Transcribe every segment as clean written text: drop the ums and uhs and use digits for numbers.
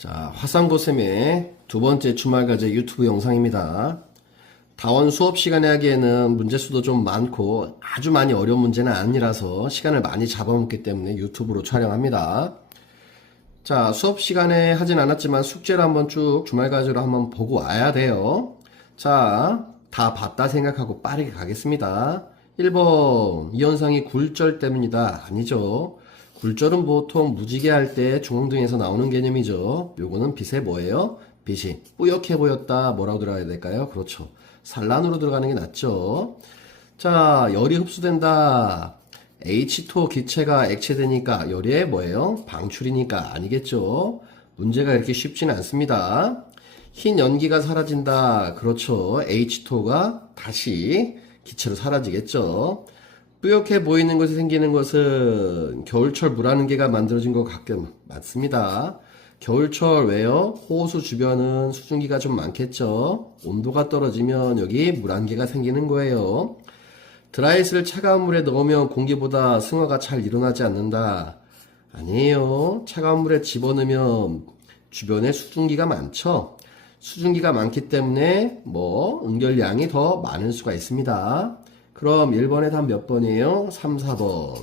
자, 화상고쌤의 두 번째 주말과제 유튜브 영상입니다. 다원 수업 시간에 하기에는 문제수도 좀 많고 아주 많이 어려운 문제는 아니라서 시간을 많이 잡아먹기 때문에 유튜브로 촬영합니다. 자, 수업 시간에 하진 않았지만 숙제를 한번 쭉 주말과제로 한번 보고 와야 돼요. 자, 다 봤다 생각하고 빠르게 가겠습니다. 1번, 이 현상이 굴절 때문이다. 아니죠. 굴절은 보통 무지개 할 때 중앙등에서 나오는 개념이죠. 요거는 빛의 뭐예요? 빛이 뿌옇게 보였다. 뭐라고 들어가야 될까요? 그렇죠. 산란으로 들어가는 게 낫죠. 자, 열이 흡수된다. H2O 기체가 액체되니까 열이 뭐예요? 방출이니까 아니겠죠. 문제가 이렇게 쉽지는 않습니다. 흰 연기가 사라진다. 그렇죠. H2O가 다시 기체로 사라지겠죠. 뿌옇게 보이는 것이 생기는 것은 겨울철 물 한 개가 만들어진 것 같긴 맞습니다. 겨울철 왜요? 호수 주변은 수증기가 좀 많겠죠. 온도가 떨어지면 여기 물 한 개가 생기는 거예요. 드라이스를 차가운 물에 넣으면 공기보다 승화가 잘 일어나지 않는다. 아니에요. 차가운 물에 집어넣으면 주변에 수증기가 많죠. 수증기가 많기 때문에 응결량이 더 많을 수가 있습니다. 그럼 1번에 답 몇 번이에요? 3, 4번.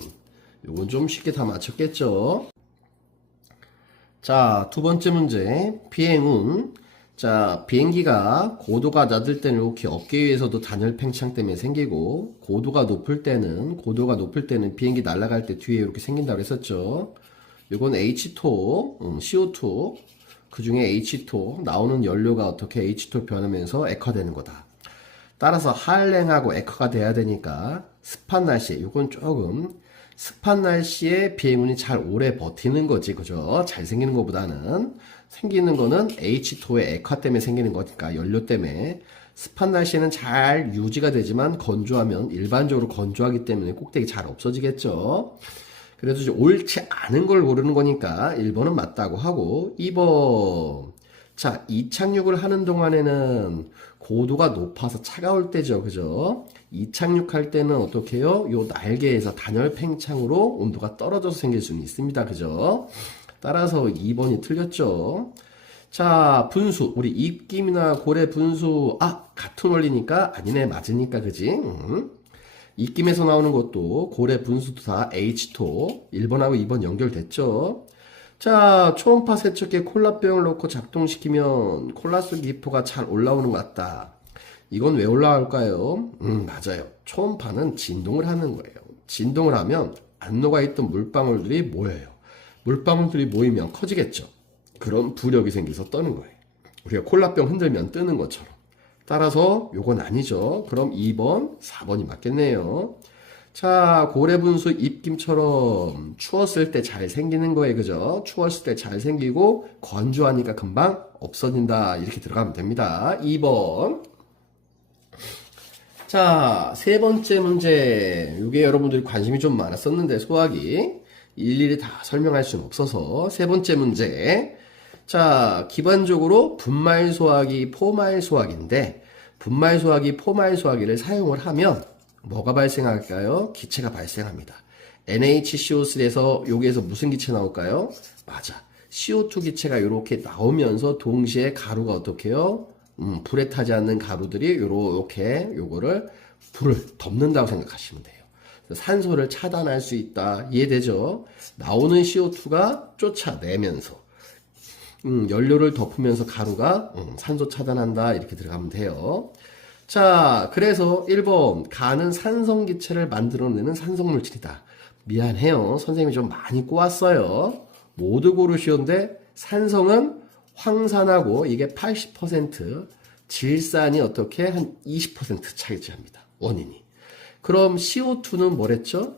요건 좀 쉽게 다 맞췄겠죠? 자, 두 번째 문제. 비행운. 자, 비행기가 고도가 낮을 때는 이렇게 어깨 위에서도 단열 팽창 때문에 생기고, 고도가 높을 때는 비행기 날아갈 때 뒤에 이렇게 생긴다고 했었죠. 요건 H2O, CO2. 그 중에 H2O, 나오는 연료가 어떻게 H2O 변하면서 액화되는 거다. 따라서 한랭하고 액화가 돼야 되니까 습한 날씨에 요건 조금 습한 날씨에 비행운이 잘 오래 버티는 거지, 그죠? 잘 생기는 것보다는 생기는 거는 H2O의 액화 때문에 생기는 거니까 연료 때문에 습한 날씨에는 잘 유지가 되지만 건조하면 일반적으로 건조하기 때문에 꼭대기 잘 없어지겠죠. 그래도 이제 옳지 않은 걸 고르는 거니까 1번은 맞다고 하고 2번. 자, 이착륙을 하는 동안에는 고도가 높아서 차가울 때죠. 그죠? 이착륙할 때는 어떻게 해요? 요 날개에서 단열 팽창으로 온도가 떨어져서 생길 수는 있습니다. 그죠? 따라서 2번이 틀렸죠. 자, 분수. 우리 입김이나 고래 분수. 같은 원리니까 아니네. 맞으니까. 그지? 입김에서 나오는 것도 고래 분수도 다 H2O. 1번하고 2번 연결됐죠. 자, 초음파 세척기에 콜라병을 넣고 작동시키면 콜라 속 기포가 잘 올라오는 것 같다. 이건 왜 올라올까요? 맞아요. 초음파는 진동을 하는 거예요. 진동을 하면 안 녹아있던 물방울들이 모여요. 물방울들이 모이면 커지겠죠. 그럼 부력이 생겨서 떠는 거예요. 우리가 콜라병 흔들면 뜨는 것처럼. 따라서 요건 아니죠. 그럼 2번, 4번이 맞겠네요. 자, 고래분수 입김처럼 추웠을 때 잘 생기는 거예요. 그죠? 추웠을 때 잘 생기고 건조하니까 금방 없어진다. 이렇게 들어가면 됩니다. 2번. 자, 세 번째 문제. 이게 여러분들이 관심이 좀 많았었는데 소화기 일일이 다 설명할 수는 없어서 세 번째 문제. 자, 기본적으로 분말 소화기, 포말 소화기인데 분말 소화기, 포말 소화기를 사용을 하면 뭐가 발생할까요? 기체가 발생합니다. NHCO3에서 여기에서 무슨 기체 나올까요? 맞아. CO2 기체가 이렇게 나오면서 동시에 가루가 어떻게 해요? 불에 타지 않는 가루들이 이렇게 요거를 불을 덮는다고 생각하시면 돼요. 산소를 차단할 수 있다. 이해되죠? 나오는 CO2가 쫓아내면서 연료를 덮으면서 가루가 산소 차단한다. 이렇게 들어가면 돼요. 자, 그래서 1번 가는 산성기체를 만들어내는 산성물질이다. 미안해요. 선생님이 좀 많이 꼬았어요. 모두 고르시온데 산성은 황산하고 이게 80%, 질산이 어떻게 한 20% 차지합니다. 원인이. 그럼 CO2는 뭐랬죠?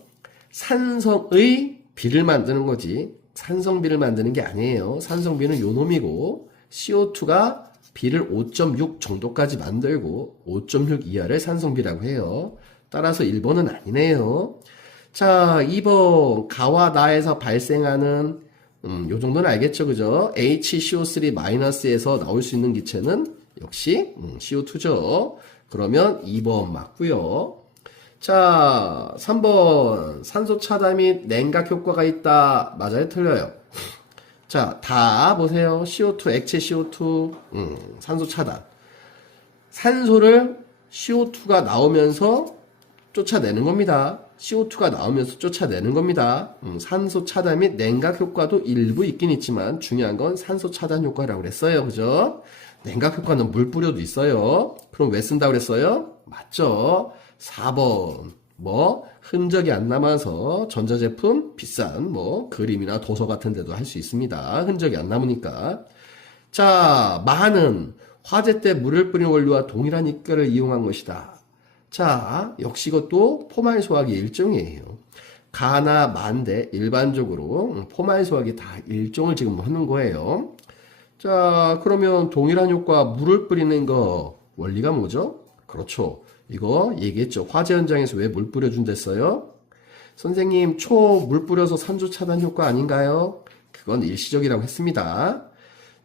산성의 비를 만드는 거지. 산성비를 만드는 게 아니에요. 산성비는 요 놈이고 CO2가 비를 5.6 정도까지 만들고 5.6 이하를 산성비라고 해요. 따라서 1번은 아니네요. 자, 2번 가와 나에서 발생하는 요 정도는 알겠죠. 그죠? HCO3-에서 나올 수 있는 기체는 역시 CO2죠. 그러면 2번 맞고요. 자, 3번 산소 차단 및 냉각 효과가 있다. 맞아요? 틀려요? 자, 다 보세요. CO2, 액체 CO2, 산소 차단. 산소를 CO2가 나오면서 쫓아내는 겁니다. CO2가 나오면서 쫓아내는 겁니다. 산소 차단 및 냉각 효과도 일부 있긴 있지만 중요한 건 산소 차단 효과라고 그랬어요. 그죠? 냉각 효과는 물 뿌려도 있어요. 그럼 왜 쓴다고 그랬어요? 맞죠? 4번. 흔적이 안 남아서 전자제품 비싼 그림이나 도서 같은 데도 할 수 있습니다. 흔적이 안 남으니까. 자, 마는 화재 때 물을 뿌리는 원료와 동일한 입결을 이용한 것이다. 자, 역시 이것도 포말 소화기 일종이에요. 가나 만데 일반적으로 포말 소화기 다 일종을 지금 하는 거예요. 자, 그러면 동일한 효과 물을 뿌리는 거 원리가 뭐죠? 그렇죠. 이거 얘기했죠. 화재 현장에서 왜 물 뿌려준댔어요? 선생님, 초 물 뿌려서 산소 차단 효과 아닌가요? 그건 일시적이라고 했습니다.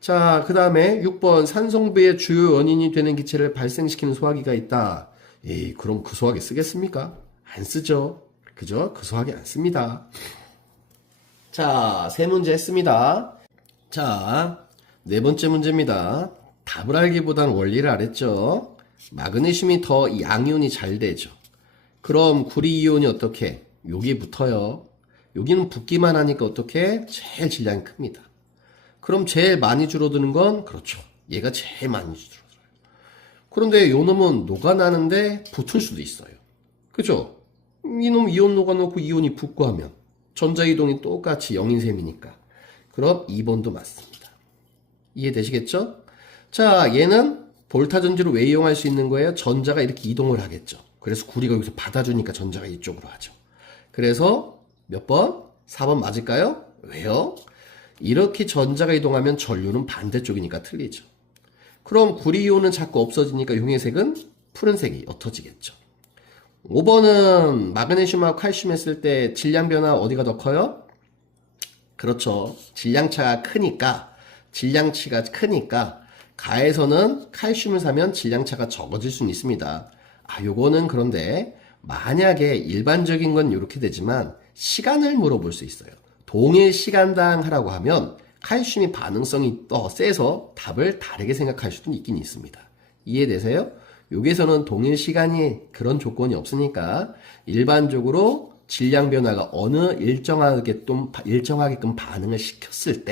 자, 그 다음에 6번 산성배의 주요 원인이 되는 기체를 발생시키는 소화기가 있다. 그럼 그 소화기 쓰겠습니까? 안 쓰죠. 그죠? 그 소화기 안 씁니다. 자, 세 문제 했습니다. 자, 네 번째 문제입니다. 답을 알기보단 원리를 알았죠. 마그네슘이 더 양이온이 잘 되죠. 그럼 구리이온이 어떻게? 여기 붙어요. 여기는 붙기만 하니까 어떻게? 제일 질량이 큽니다. 그럼 제일 많이 줄어드는 건 그렇죠. 얘가 제일 많이 줄어들어요. 그런데 요 놈은 녹아나는데 붙을 수도 있어요. 그죠? 이놈 이온 녹아놓고 이온이 붙고 하면 전자이동이 똑같이 0인 셈이니까. 그럼 2번도 맞습니다. 이해되시겠죠? 자, 얘는 볼타전지로 왜 이용할 수 있는 거예요? 전자가 이렇게 이동을 하겠죠. 그래서 구리가 여기서 받아주니까 전자가 이쪽으로 하죠. 그래서 몇 번? 4번 맞을까요? 왜요? 이렇게 전자가 이동하면 전류는 반대쪽이니까 틀리죠. 그럼 구리이온은 자꾸 없어지니까 용해색은 푸른색이 옅어지겠죠. 5번은 마그네슘하고 칼슘 했을 때 질량 변화 어디가 더 커요? 그렇죠. 질량차가 크니까 가에서는 칼슘을 사면 질량차가 적어질 수는 있습니다. 요거는 그런데 만약에 일반적인 건 이렇게 되지만 시간을 물어볼 수 있어요. 동일 시간당 하라고 하면 칼슘이 반응성이 더 세서 답을 다르게 생각할 수도 있긴 있습니다. 이해되세요? 여기서는 동일 시간이 그런 조건이 없으니까 일반적으로 질량 변화가 어느 일정하게끔 반응을 시켰을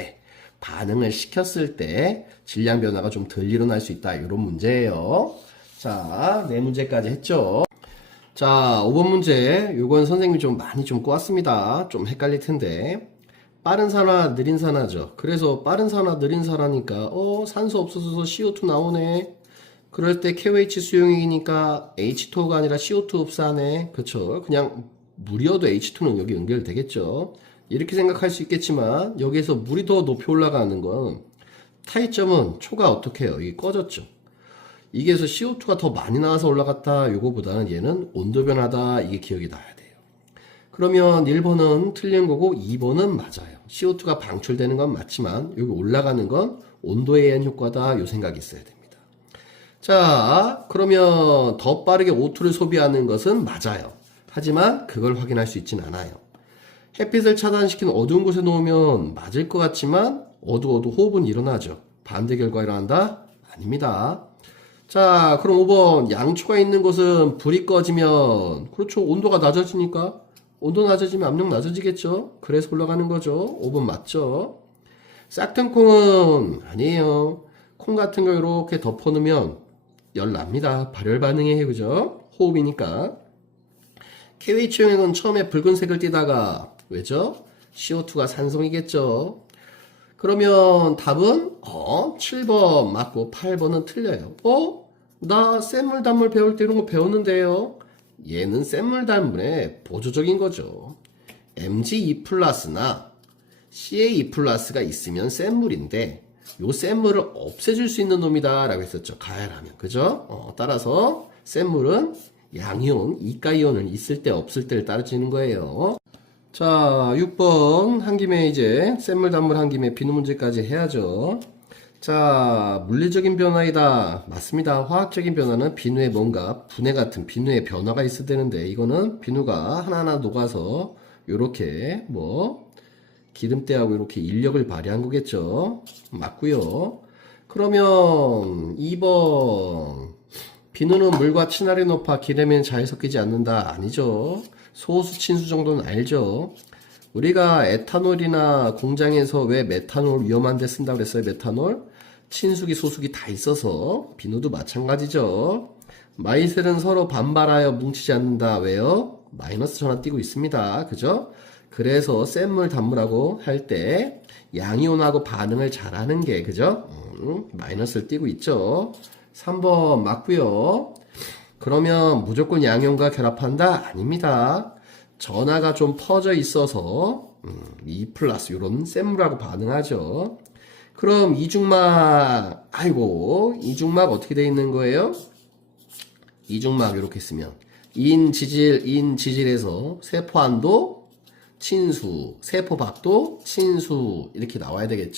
때 질량 변화가 좀 덜 일어날 수 있다. 이런 문제예요. 자, 네 문제까지 했죠. 자, 5번 문제. 요건 선생님이 좀 많이 꼬았습니다. 좀 헷갈릴 텐데. 빠른 산화, 느린 산화죠. 그래서 빠른 산화, 느린 산화니까 산소 없어져서 CO2 나오네. 그럴 때 KOH 수용액이니까 H2O가 아니라 CO2 흡사하네. 그쵸? 그냥 물이어도 H2는 여기 연결되겠죠. 이렇게 생각할 수 있겠지만 여기에서 물이 더 높이 올라가는 건 타이점은 초가 어떻게 해요? 이게 꺼졌죠. 이게서 CO2가 더 많이 나와서 올라갔다. 요거보다는 얘는 온도 변화다. 이게 기억이 나야 돼요. 그러면 1번은 틀린 거고 2번은 맞아요. CO2가 방출되는 건 맞지만 여기 올라가는 건 온도에 의한 효과다. 요 생각이 있어야 됩니다. 자, 그러면 더 빠르게 O2를 소비하는 것은 맞아요. 하지만 그걸 확인할 수 있진 않아요. 햇빛을 차단시키는 어두운 곳에 놓으면 맞을 것 같지만 어두워도 호흡은 일어나죠. 반대 결과 일어난다? 아닙니다. 자, 그럼 5번 양초가 있는 곳은 불이 꺼지면 그렇죠. 온도가 낮아지니까 온도 낮아지면 압력 낮아지겠죠. 그래서 올라가는 거죠. 5번 맞죠. 싹튼콩은 아니에요. 콩 같은 거 이렇게 덮어놓으면 열 납니다. 발열 반응이에요. 그죠? 호흡이니까. KOH 용액은 처음에 붉은색을 띠다가 왜죠? CO2가 산성이겠죠. 그러면 답은 7번 맞고 8번은 틀려요. 나 샘물 단물 배울 때 이런 거 배웠는데요. 얘는 샘물 단물의 보조적인 거죠. Mg2+나 Ca2+가 있으면 샘물인데 요 샘물을 없애줄 수 있는 놈이다 라고 했었죠. 가열하면. 그죠? 따라서 샘물은 양이온, 이가이온은 있을 때 없을 때를 따라지는 거예요. 자, 6번 한 김에 이제 샘물 단물 한 김에 비누 문제까지 해야죠. 자, 물리적인 변화이다. 맞습니다. 화학적인 변화는 비누에 뭔가 분해 같은 비누의 변화가 있어야 되는데 이거는 비누가 하나하나 녹아서 요렇게 기름때하고 이렇게 인력을 발휘한 거겠죠. 맞고요. 그러면 2번 비누는 물과 친화력이 높아 기름에는 잘 섞이지 않는다. 아니죠. 소수 친수 정도는 알죠. 우리가 에탄올이나 공장에서 왜 메탄올 위험한 데 쓴다고 그랬어요? 메탄올? 친수기 소수기 다 있어서 비누도 마찬가지죠. 마이셀은 서로 반발하여 뭉치지 않는다. 왜요? 마이너스 전화 띄고 있습니다. 그죠? 그래서 센물 단물하고 할 때 양이온하고 반응을 잘하는 게 그죠? 마이너스를 띄고 있죠. 3번 맞고요. 그러면 무조건 양이온과 결합한다? 아닙니다. 전하가 좀 퍼져 있어서 2 플러스 이런 센물하고 반응하죠. 그럼 이중막 아이고 이중막 어떻게 돼 있는 거예요? 이중막 이렇게 쓰면 인지질에서 세포 안도 친수, 세포 밖도 친수 이렇게 나와야 되겠죠.